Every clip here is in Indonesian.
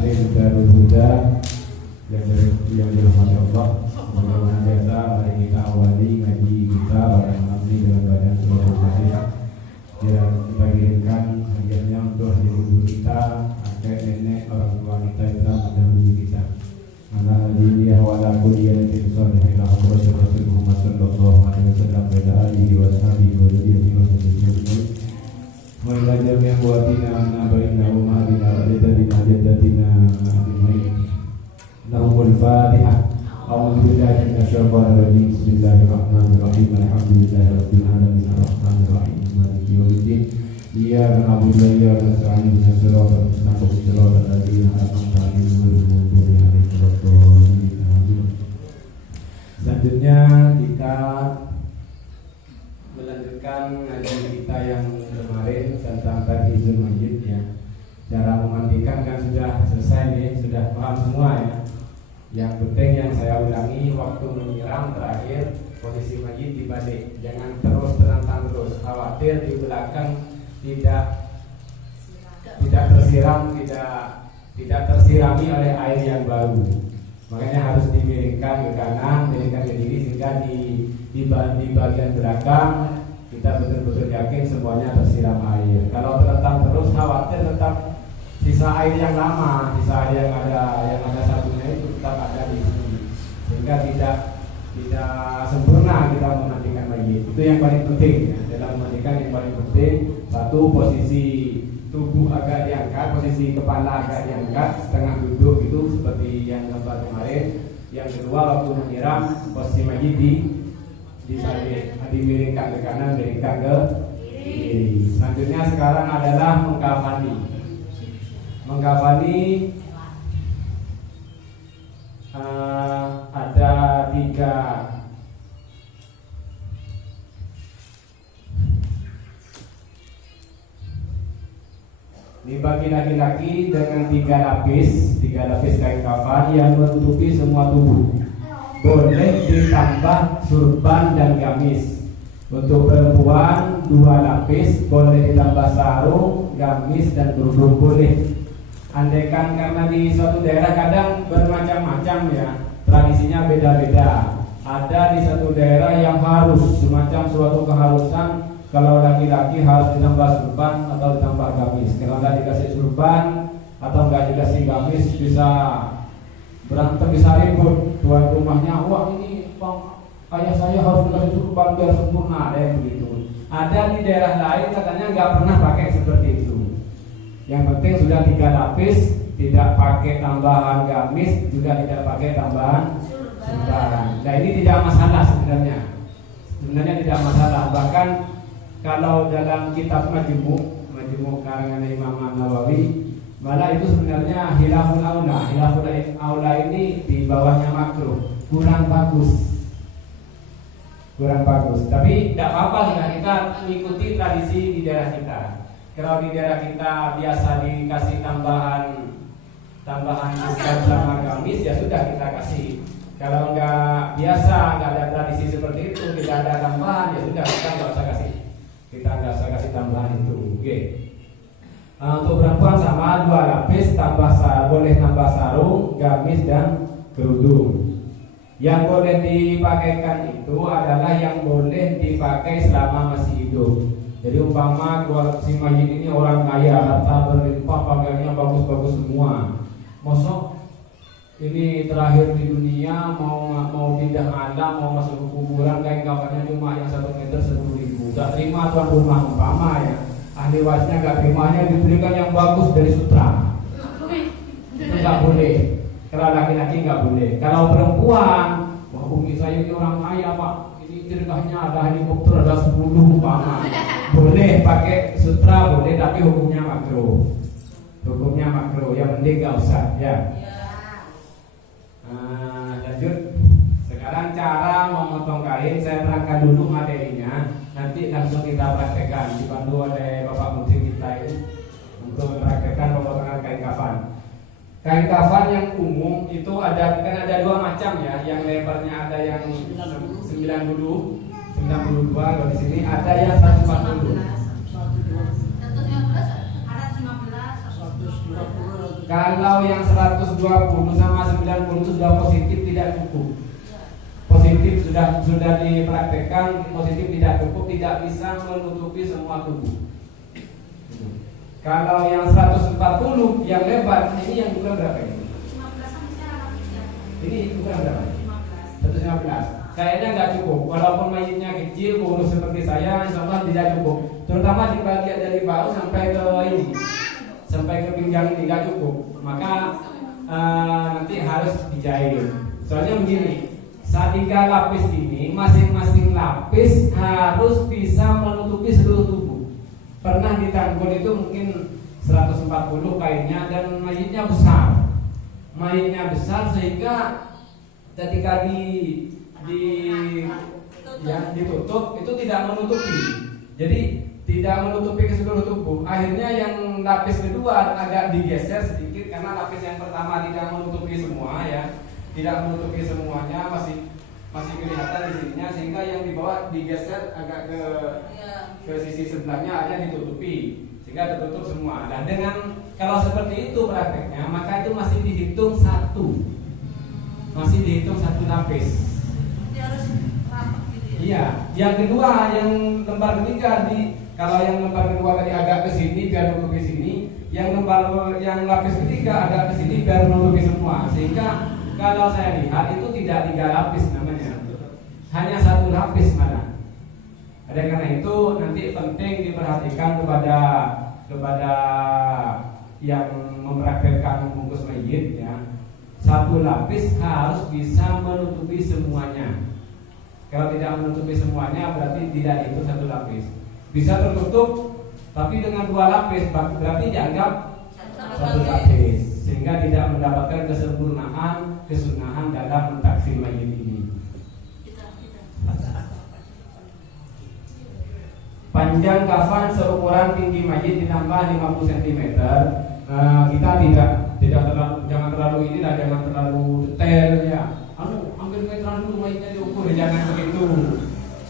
Taklim Darul Huda yang dirahmati Allah. Sebagaimana biasa, mari kita awali ngaji kita pada malam ini dengan bacaan surah Al-Fatihah. Kita kirimkan hadiahnya untuk ibu kita, kakek, nenek, orang tua kita yang telah mendahului kita. Ala hadiyah wa ala kulli yanatin salihin ila hadratin Rasulullah Muhammad sallallahu alaihi wasallam wa ala alihi wa sahbihi wa dzurriyyatihi wa sahbihi. Wa ila jami'i akhwatina nabaina wa mahalina wa jaddatina ajmain. Lahumul Fatihah. A'udzu billahi minasyaitonir rajim. Bismillahirrahmanirrahim. Alhamdulillahi rabbil alamin arrahmanir rahim maliki yaumiddin. Iyyaka na'budu wa iyyaka nasta'in ihdinas siratal mustaqim siratal ladzina an'amta 'alaihim ghairil maghdubi 'alaihim waladdallin. Selanjutnya kita melanjutkan ngaji kita yang kemarin tentang Tajhizul Mayyit ya. Cara memandikan kan sudah selesai nih, sudah paham semua ya. Yang penting yang saya ulangi, waktu menyiram terakhir posisi mayit dibalik, jangan terus terantang terus, khawatir di belakang tidak tersiram, tidak tersirami oleh air yang baru. Makanya harus dimiringkan ke kanan, miringkan ke kiri sehingga di bagian belakang kita betul-betul yakin semuanya tersiram air. Kalau terentang terus khawatir tetap sisa air yang lama, sisa air yang ada satunya itu tetap ada di sini, sehingga tidak sempurna kita memandikan mayit. Itu yang paling penting ya. Dalam memandikan yang paling penting, satu, posisi tubuh agak diangkat, posisi kepala agak diangkat, setengah duduk itu seperti yang gambar kemarin. Yang kedua, waktu menyiram posisi mayit dibalik, dimiringkan ke kanan, miringkan ke kiri. Selanjutnya sekarang adalah mengkafani. Mengkafani ada tiga dibagi laki-laki dengan tiga lapis kain kafan yang menutupi semua tubuh. Boleh ditambah surban dan gamis. Untuk perempuan 2 lapis, boleh ditambah sarung, gamis dan kerudung boleh. Andaikan karena di suatu daerah kadang bermacam-macam ya, tradisinya beda-beda. Ada di satu daerah yang harus semacam suatu keharusan, kalau laki-laki harus ditambah surban atau ditambah gamis. Kalau nggak dikasih surban atau nggak dikasih gamis bisa berantem, bisa ribut. Tuan rumahnya, wah ini bang, ayah saya harus dikasih surban biar sempurna, ada yang begitu. Ada di daerah lain katanya nggak pernah pakai seperti itu. Yang penting sudah 3 lapis, tidak pakai tambahan gamis, juga tidak pakai tambahan surban. Nah ini tidak masalah sebenarnya. Sebenarnya tidak masalah. Bahkan kalau dalam kitab Majmu' karangan Imam Nawawi, malah itu sebenarnya khilaful aula. Khilaful aula ini di bawahnya makruh, kurang bagus. Tapi tidak apa-apa sudah kita mengikuti tradisi di daerah kita. Kalau di daerah kita biasa dikasih tambahan surban sama gamis, ya sudah kita kasih. Kalau nggak biasa, nggak ada tradisi seperti itu, tidak ada tambahan, ya sudah kita nggak usah kasih tambahan itu. Oke. Untuk perempuan sama 2 lapis, boleh tambah sarung, gamis dan kerudung. Yang boleh dipakaikan itu adalah yang boleh dipakai selama masih hidup. Jadi umpama si mayit ini orang kaya, harta berlimpah, pakaiannya bagus-bagus semua. Mosok ini terakhir di dunia mau pindah alam, mau masuk ke kuburan, kain kafannya cuma yang 1 meter 10.000. Gak terima tuan rumah umpama ya. Ahli warisnya gak terimanya, diberikan yang bagus dari sutra. Itu gak boleh. Kalau laki-laki nggak boleh. Kalau perempuan, wah umi saya ini orang kaya pak, ini dirgahnya ada helikopter, ada 10 umpama. Boleh pakai sutra boleh, tapi hukumnya makruh. Yang penting nggak usah ya. Lanjut. Sekarang cara memotong kain, saya terangkan dulu materinya. Nanti langsung kita praktekkan. Dibantu oleh Bapak Menteri kita ini untuk mempraktekkan pemotongan kain kafan. Kain kafan yang umum itu ada 2 macam ya. Yang lebarnya ada yang 92, kalau di sini ada yang 140. Kalau yang 120 sama 90 itu sudah positif tidak cukup. Positif sudah dipraktekkan, positif tidak cukup, tidak bisa menutupi semua tubuh. Kalau yang 140 yang lebar, ini yang ukuran berapa ini? 15. Ini ukuran berapa? 115. Kayaknya nggak cukup. Walaupun mayitnya kecil, kurus seperti saya, insya Allah tidak cukup. Terutama di bagian dari bahu sampai ke ini, sampai ke pinggang ini nggak cukup. Maka nanti harus dijahit. Soalnya begini, saat 3 lapis ini, masing-masing lapis harus bisa menutupi seluruh tubuh. Pernah ditanggul itu mungkin 140 kainnya dan mayitnya besar. Mayitnya besar sehingga ketika ditutup itu tidak menutupi. Jadi tidak menutupi ke seluruh tubuh. Akhirnya yang lapis kedua agak digeser sedikit karena lapis yang pertama tidak menutupi semua ya. Tidak menutupi semuanya, masih kelihatan di sininya, sehingga yang di bawah digeser agak ke sisi sebelahnya hanya ditutupi sehingga tertutup semua. Dan dengan kalau seperti itu prakteknya, maka itu masih dihitung satu lapis. Harus rapat gitu ya. Iya. Yang kedua, yang lembar ketiga kalau yang lembar kedua tadi agak ke sini biar menutupi sini, yang lapis ketiga agak ke sini biar menutupi semua. Sehingga kalau saya lihat itu tidak 3 lapis namanya, hanya 1 lapis malah. Oleh karena itu nanti penting diperhatikan kepada yang mempraktekkan membungkus mayit ya. 1 lapis harus bisa menutupi semuanya. Kalau tidak menutupi semuanya berarti tidak itu 1 lapis. Bisa tertutup tapi dengan 2 lapis berarti dianggap 1 lapis, sehingga tidak mendapatkan kesunahan dalam mentakfir mayit ini. Panjang kafan seukuran tinggi mayit ditambah 50 cm. Kita jangan terlalu jangan terlalu detail ya. Ambil meteran dulu mayitnya diukur, jangan begitu.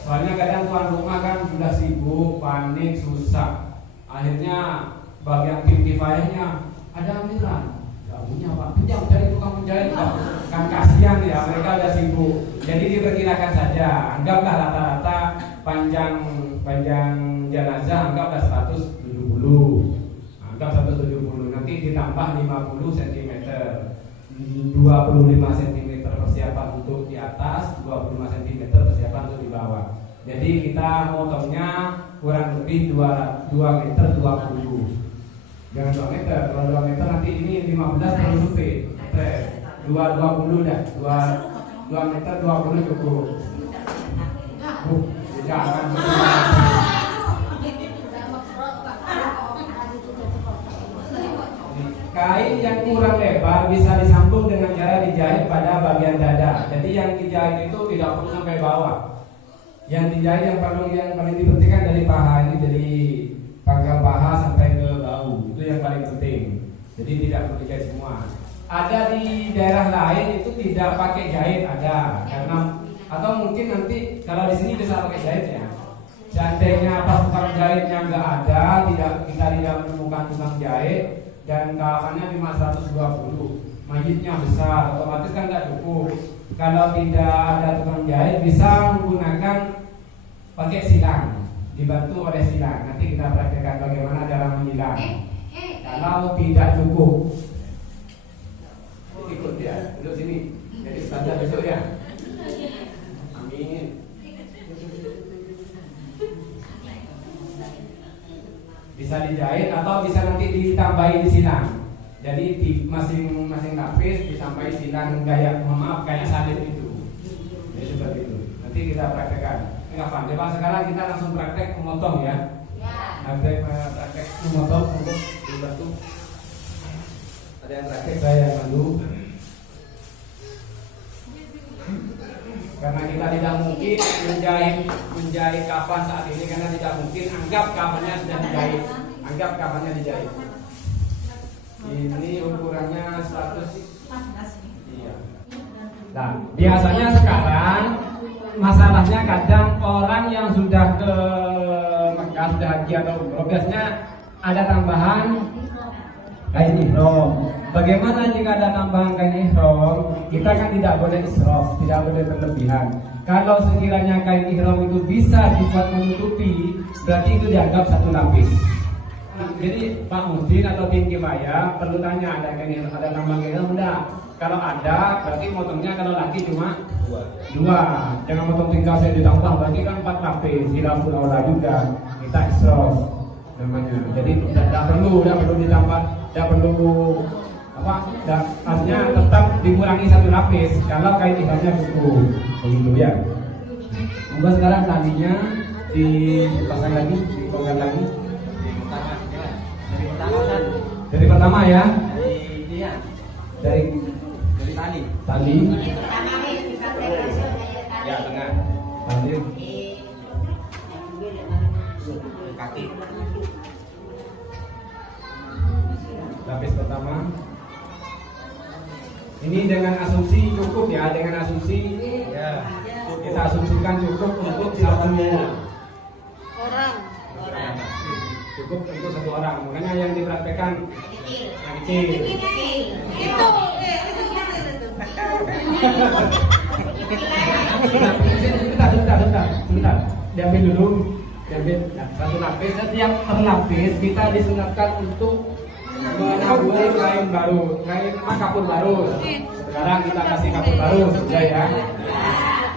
Soalnya kadang tuan rumah kan sudah sibuk, panik, susah. Akhirnya bagian tim kifayahnya ada meteran. Gak punya Pak, pinjam dari tukang penjahit Pak. Kan kasihan ya, mereka udah sibuk. Jadi diperkirakan saja, anggaplah rata-rata panjang jenazah anggaplah 170. Anggap 170, nanti ditambah 50 cm. 25 cm persiapan untuk di atas, 25 cm persiapan untuk di bawah. Jadi kita motongnya kurang lebih 2 meter 20. Jangan 2 meter, kalau 2 meter nanti ini 15 perlu sempit. 20 dah, 2 meter 20 cukup. Jangan kain yang kurang lebar bisa disambung dengan cara dijahit pada bagian dada. Jadi yang dijahit itu tidak perlu sampai bawah. Yang dijahit yang paling dipentingkan dari paha ini, dari pangkal paha sampai ke bahu. Itu yang paling penting. Jadi tidak perlu dijahit semua. Ada di daerah lain itu tidak pakai jahit, ada karena atau mungkin nanti kalau di sini bisa pakai jahit ya. Seandainya pas tukang jahitnya nggak ada, kita tidak menemukan tukang jahit dan kafannya cuma 120, mayitnya besar, otomatis kan nggak cukup. Kalau tidak ada tukang jahit, bisa menggunakan pakai silang, dibantu oleh silang. Nanti kita praktekkan bagaimana cara menyilang. Kalau tidak cukup, ikut ya, duduk sini. Jadi belajar besok ya. Amin. Bisa dijahit atau bisa nanti ditambahi di silang. Jadi di masing-masing lapis ditambahi silang kayak salib itu. Jadi seperti itu. Nanti kita praktekkan. Kapan? Coba sekarang kita langsung praktek memotong ya. Praktek memotong untuk dibantu. Ada yang praktek, saya yang bantu. Karena kita tidak mungkin menjahit kafan saat ini, karena tidak mungkin. Anggap kafannya sudah dijahit. Ini ukurannya 100. Iya. Nah, biasanya sekarang masalahnya kadang orang yang sudah ke Mekah, sudah haji atau umroh, biasanya ada tambahan kain ihram. Bagaimana jika ada tambahan kain ihram? Kita kan tidak boleh israf, tidak boleh berlebihan. Kalau sekiranya kain ihram itu bisa dibuat menutupi, berarti itu dianggap satu lapis. Jadi Pak Muhsin atau tim Kifaya perlu tanya ada kain ihram, ada tambahan kain ihram enggak? Kalau ada, berarti motongnya kalau laki cuma dua. Jangan motong tinggal saya ditambah, berarti kan 4 lapis. Khilaful aula juga. Kita israf namanya. Jadi tidak perlu ditambah, tidak perlu artinya tetap dikurangi 1 lapis kalau kain ihramnya cukup. Begitu ya. Monggo sekarang talinya dipasang lagi, dibongkar lagi. Dari pertama ya. Dari tali. Ya tengah. Lanjut. Kaki. Lapis pertama. Ini dengan asumsi cukup ya, dengan asumsi ya. Kita asumsikan cukup untuk 1 orang. Cukup untuk 1 orang. Makanya yang dipraktekkan yang kecil. Itu Sebentar. Diambil dulu. Diambil 1 lapis. Setiap terlapis kita disunatkan untuk menabur kain baru, kain kapur baru. Sekarang kita kasih kapur baru sudah ya.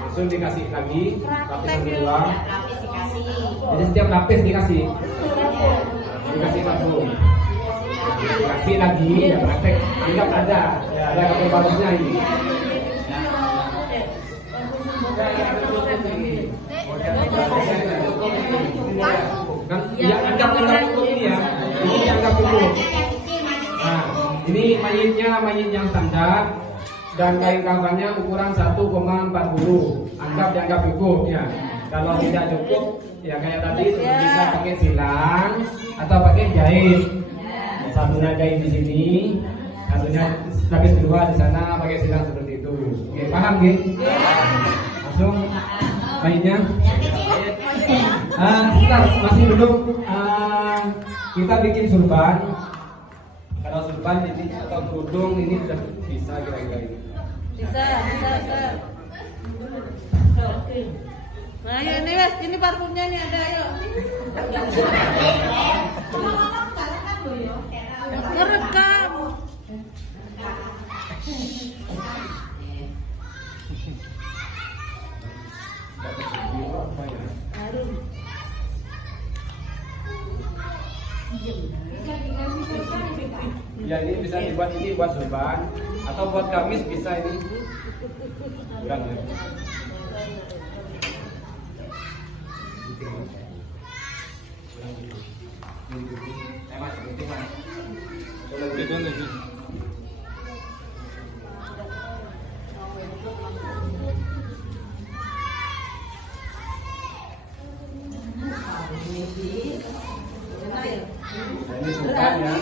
Langsung dikasih lagi lapis yang kedua. Jadi setiap lapis dikasih langsung. Dikasih lagi ya praktek. Tidak ada, ya ada kapur barusnya ini. Kan ya anggap cukup ini ya. Ini anggap cukup. Nah, ini mayit yang standar dan kain kafannya ukuran 1,40. Dianggap cukup ya. Kalau tidak cukup ya kayak tadi bisa pakai silang atau pakai jahit. Satunya jahit di sini, satunya lapis kedua di sana pakai silang seperti itu. Oke, paham gitu? Langsung mayitnya. Sebentar, masih belum. Kita bikin surban. Kalau surban ini atau kerudung ini sudah bisa kira-kira ini. Bisa. Nah, ayo ini Wes, ini parfumnya nih ada, ayo. Ngerekam. Ya ini bisa dibuat ini buat surban atau buat gamis bisa ini. Bukan ya. Ini surban ya.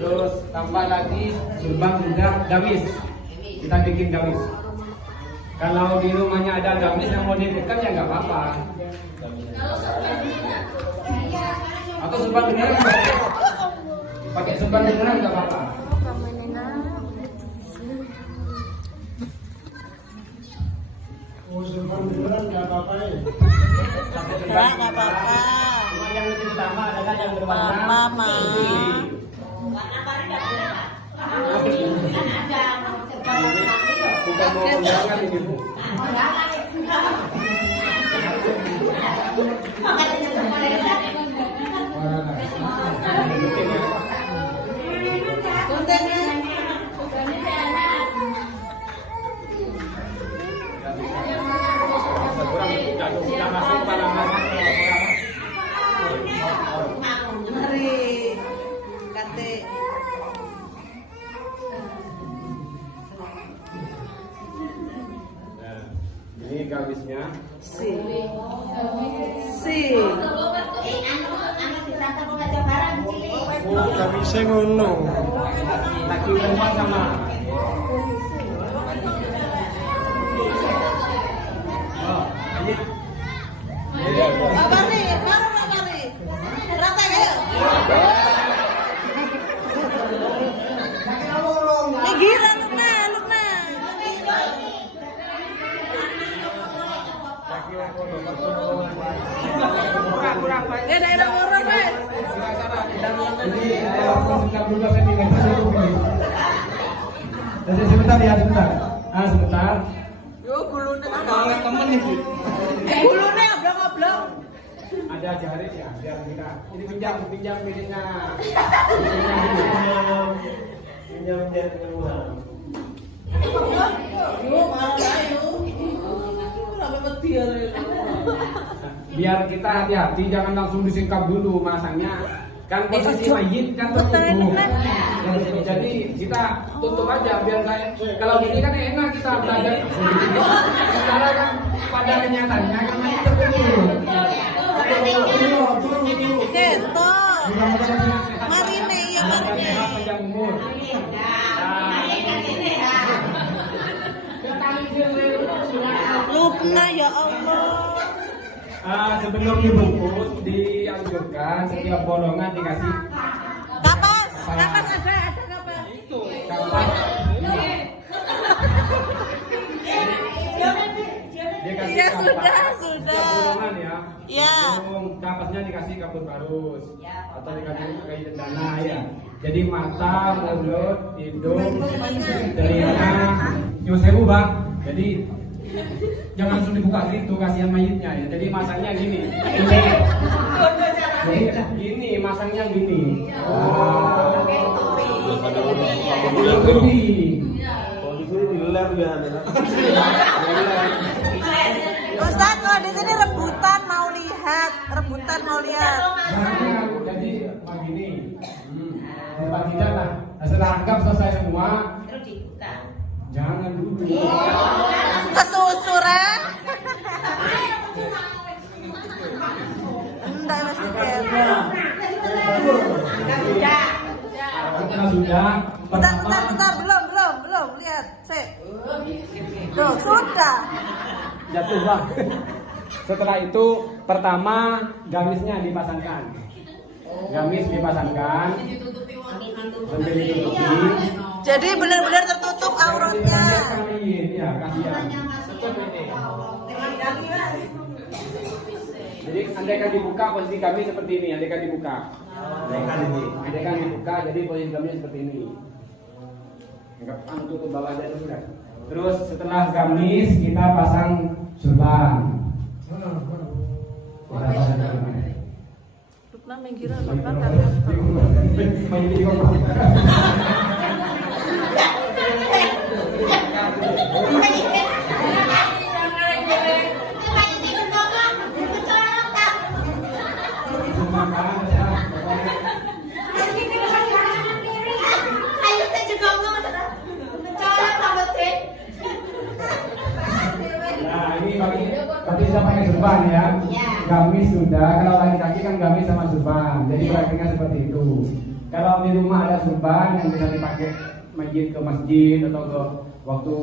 Terus tambah lagi surban sudah gamis. Kita bikin gamis. Kalau di rumahnya ada gamis yang mau diikat ya nggak apa-apa. Atau surban beneran pakai surban beneran nggak apa-apa. Surban beneran nggak apa-apa ya. Nggak apa-apa. Cuma yang lebih utama adalah yang berwarna Mama. bukan mau undangan ini Bu. Sudah masuk pada masa Mari. Kate. ini gamisnya. Si. Gamisnya ngono. Laki perempuan sama. Apa nih? Baru apa nih? Rata ya? Gila Lukna. Ya daerah orang guys. Jadi sebentar dulu saya tinggal sebentar ya sebentar. Sebentar. Yo gulune Kalau temen nih. gulune oblong-oblong. Ada jari ya, biar kita. Ini pinjam miliknya. Pinjam jari kedua. Yo malah yo. Sampai wedi ya. Biar kita hati-hati, jangan langsung disingkap dulu masangnya. Kan posisi mayit kan tertutup. Jadi kita tutup aja biar kayak kalau gini kan enak kita belajar. Secara kan pada kenyataannya kan mayit tertutup. Keto. Marine ya marine. Panjang umur. Lukna ya Allah. Sebelum dibungkus dianjurkan setiap bolongan dikasih Kapas ada kapas. itu kapas. Dikasih Ya kapas. sudah. Setiap bolongan ya. Ya. Kapasnya dikasih kabut barus atau dikasih kayu cendana ya. Jadi mata, mulut, hidung, telinga, nyusewu bang. Jadi jangan langsung dibuka gitu, kasihan mayitnya ya. Jadi masangnya gini. Gini masangnya gini. Gini. Ustaz, kalau di sini rebutan mau lihat. Jadi begini. Tempat tidak lah. Setelah anggap selesai semua. Jangan dulu. Kesusuran. Enggak masih keto. Sudah. Bentar, belum, lihat, sih. Tuh, sudah. Jatuh bang. Setelah itu pertama gamisnya dipasangkan. Gamis dipasangkan. Sambil ditutupi. Jadi benar-benar tertutup auratnya. Iya, kasihan. Jadi andaikan dibuka posisi kami seperti ini, andaikan dibuka. Andaikan dibuka, jadi posisi kami seperti ini. Anggap tutup bawah aja dulu kan. Terus setelah gamis kita pasang surban. Lukna menggira Nah ini bagi bisa pakai surban ya. Gamis sudah, kalau laki-laki kan gamis sama surban. Jadi praktiknya seperti itu. Kalau di rumah ada surban yang bisa dipakai mayit ke masjid atau ke waktu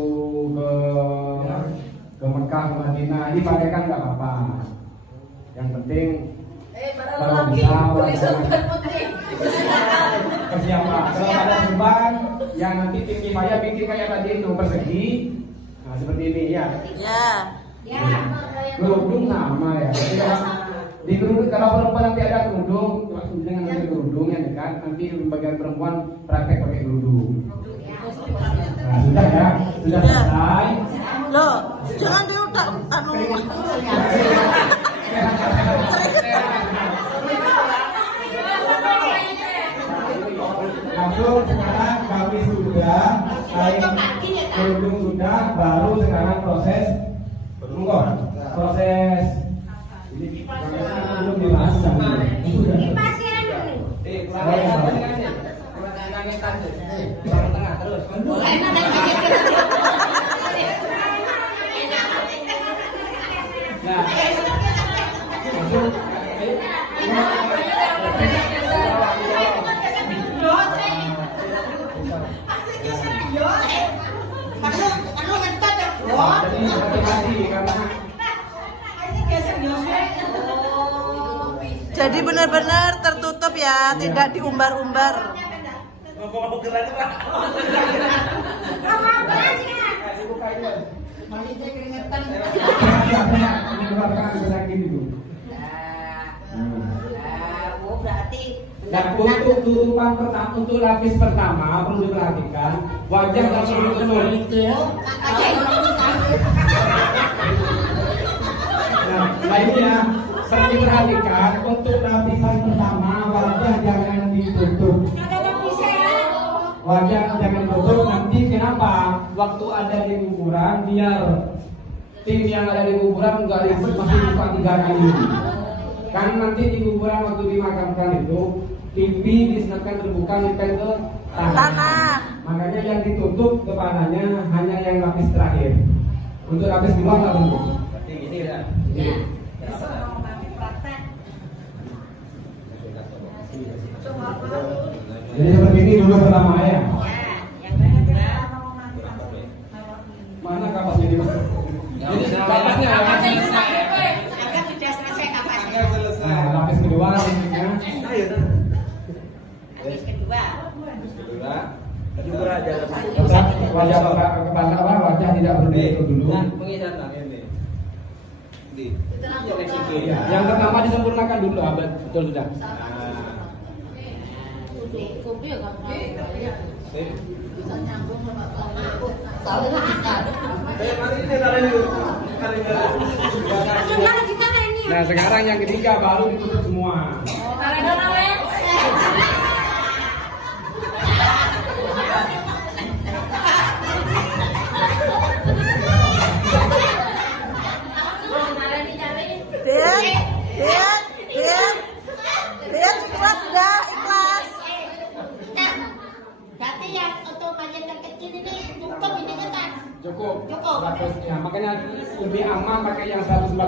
ke Mekah, ke Madinah, ini pakai kan nggak apa-apa. Yang penting kalau bisa persiapan. Kalau ada surban, yang nanti tim kifayah bikin kayak tadi itu persegi. Nah seperti ini ya. Ya. Kerudung sama ya. Jadi di kerudung kalau perempuan nanti ada kerudung, dengan nanti kerudung yang dekat, nanti bagian perempuan praktek pakai kerudung. Nah sudah ya, sudah selesai. Loh, jangan diutak anu. Langsung sekarang kami sudah, kerudung sudah, baru sekarang proses ini belum dipasang. Jadi benar-benar tertutup ya, tidak diumbar-umbar. Dan untuk tutupan pertama, untuk lapis pertama perlu diperhatikan wajah dan seluruh Nah, lainnya sering diperhatikan untuk lapisan pertama wajah jangan ditutup. Wajah jangan ditutup, nanti kenapa? Waktu ada di kuburan biar tim yang ada di kuburan nggak ribut masih buka 3 kali. Kan nanti di kuburan waktu dimakamkan itu pipi disengatkan terbuka nempel ke tanah. Makanya yang ditutup kepalanya hanya yang lapis terakhir. Untuk lapis kedua nggak perlu. Ini ya. Jadi seperti ini dulu pertama ya. Mana kapasnya di mana? Kapasnya ya. Nah, lapis kedua ya. Wajah kepala wajah tidak perlu ditutup dulu. Yang pertama disempurnakan dulu, abad betul sudah. Nah sekarang yang ketiga baru ditutup semua. Dia ikhlas sudah ikhlas. Berarti yang untuk mayat yang kecil ini cukup ini kan? Cukup. Cukup. 100 ya, makanya lebih aman pakai yang 140.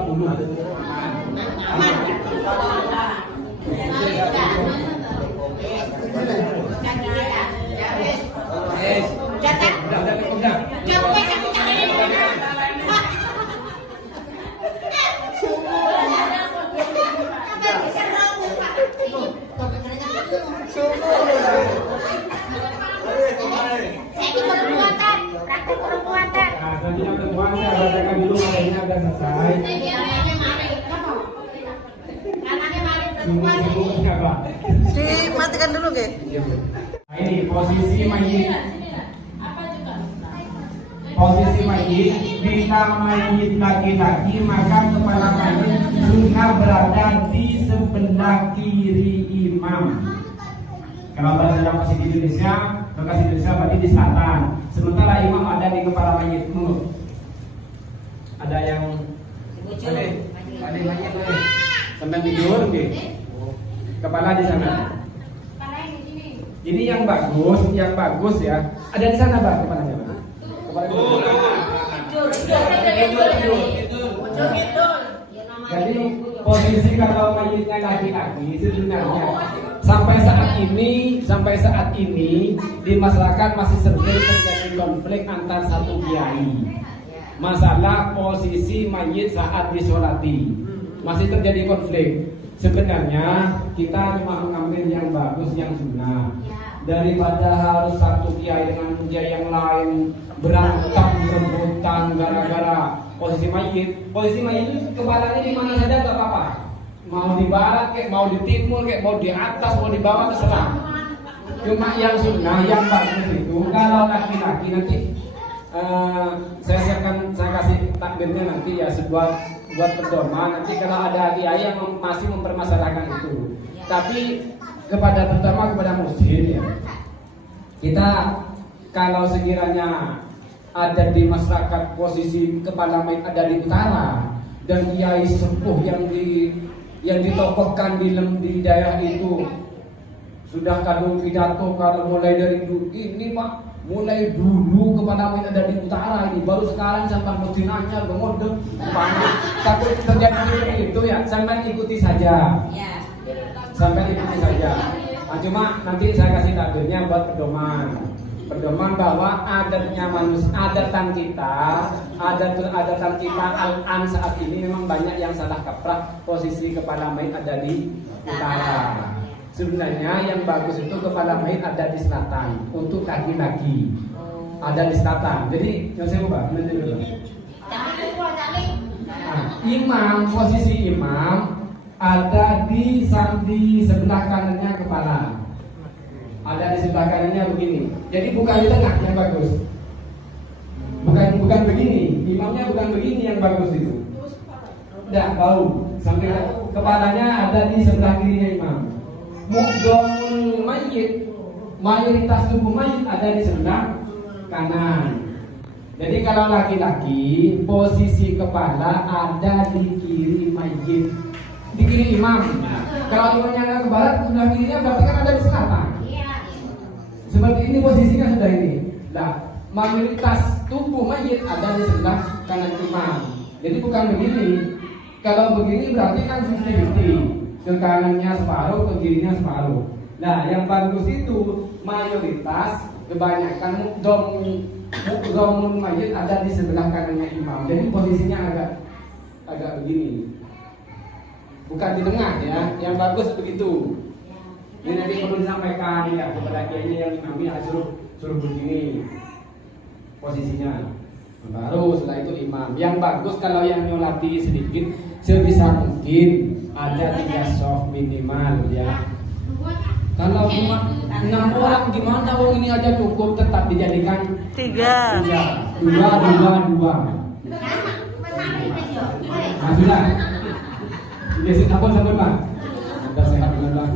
Aman. Selanjutnya perempuan saya bacakan dulu materinya agar selesai. Sungguh-sungguhnya Pak. Dimatikan dulu, Ge. Nah, ini posisi mayit. Posisi mayit, jika mayit laki-laki maka kepala mayit sunnah berada di sebelah kiri imam. Kalau berada masih di Indonesia, maka di Indonesia berarti di selatan. Sementara imam ada di kepala mayit. Ada yang ada mayit sampai tidur, oke? Kepala di sana. Ini yang bagus ya. Ada di sana Pak kepalanya Pak. Jadi posisi kalau mayitnya laki-laki sebenarnya sampai saat ini di masyarakat masih sering terjadi konflik antar satu kiai. Masalah posisi mayit saat disolati masih terjadi konflik. Sebenarnya kita cuma mengambil yang bagus, yang sunnah. Daripada harus satu kiai dengan kiai yang lain berantem rebutan gara-gara posisi mayit. Posisi mayit itu kepalanya di mana saja gak apa-apa. Mau di barat kayak, mau di timur kayak, mau di atas, mau di bawah terserah. Cuma yang sunnah, yang bagus itu kalau laki-laki nanti saya kasih takbirnya nanti ya buat pedoman. Nanti kalau ada kiai yang masih mempermasalahkan itu, tapi pertama kepada muslim ya, kita kalau sekiranya ada di masyarakat posisi kepala mayit ada di utara dan kiai sepuh yang ditokohkan di daerah itu sudah kadung pidato kalau mulai dari dulu ini Pak, mulai dulu kepala mayit ada di utara ini, baru sekarang sampai mustinanya bermodel takut terjadi seperti itu ya, sampai ikuti saja. Sampai ikuti saja. Nah, cuma nanti saya kasih takbirnya buat pedoman. Pedoman bahwa adatnya manusia, adatan kita al-an saat ini memang banyak yang salah kaprah. Posisi kepala mayit ada di utara. Sebenarnya yang bagus itu kepala mayit ada di selatan. Untuk laki-laki ada di selatan. Jadi yang saya ubah nanti dulu. Imam, posisi imam ada di sebelah kanannya kepala. Ada di sebelah kanannya begini. Jadi bukan di tengah yang bagus. Bukan begini. Imamnya bukan begini yang bagus itu. Tidak bau. Sampai kepalanya ada di sebelah kirinya imam. Mukdomul mayit, mayoritas tubuh mayit ada di sebelah kanan. Jadi kalau laki-laki posisi kepala ada di kiri mayit, di kiri imam. Kalau imamnya nggak ke barat, sebelah kirinya berarti kan ada di selatan. Seperti ini posisinya sudah ini. Nah, mayoritas tubuh mayit ada di sebelah kanan imam. Jadi bukan begini. Kalau begini berarti kan 50-50. Ke kanannya separuh, ke kirinya separuh. Nah, yang bagus itu mayoritas kebanyakan domun mayit ada di sebelah kanannya imam. Jadi posisinya agak begini. Bukan di tengah ya. Yang bagus begitu. Ini nanti perlu disampaikan ya kepada kiai yang imami suruh begini posisinya. Baru setelah itu imam. Yang bagus kalau yang nyolati sedikit sebisa mungkin ada 3 soft minimal ya. Kalau cuma 6 orang gimana? Oh ini aja cukup, tetap dijadikan 3. 2. Nah sudah. Biasa kapal sampai Pak. Sudah sehat dengan Pak.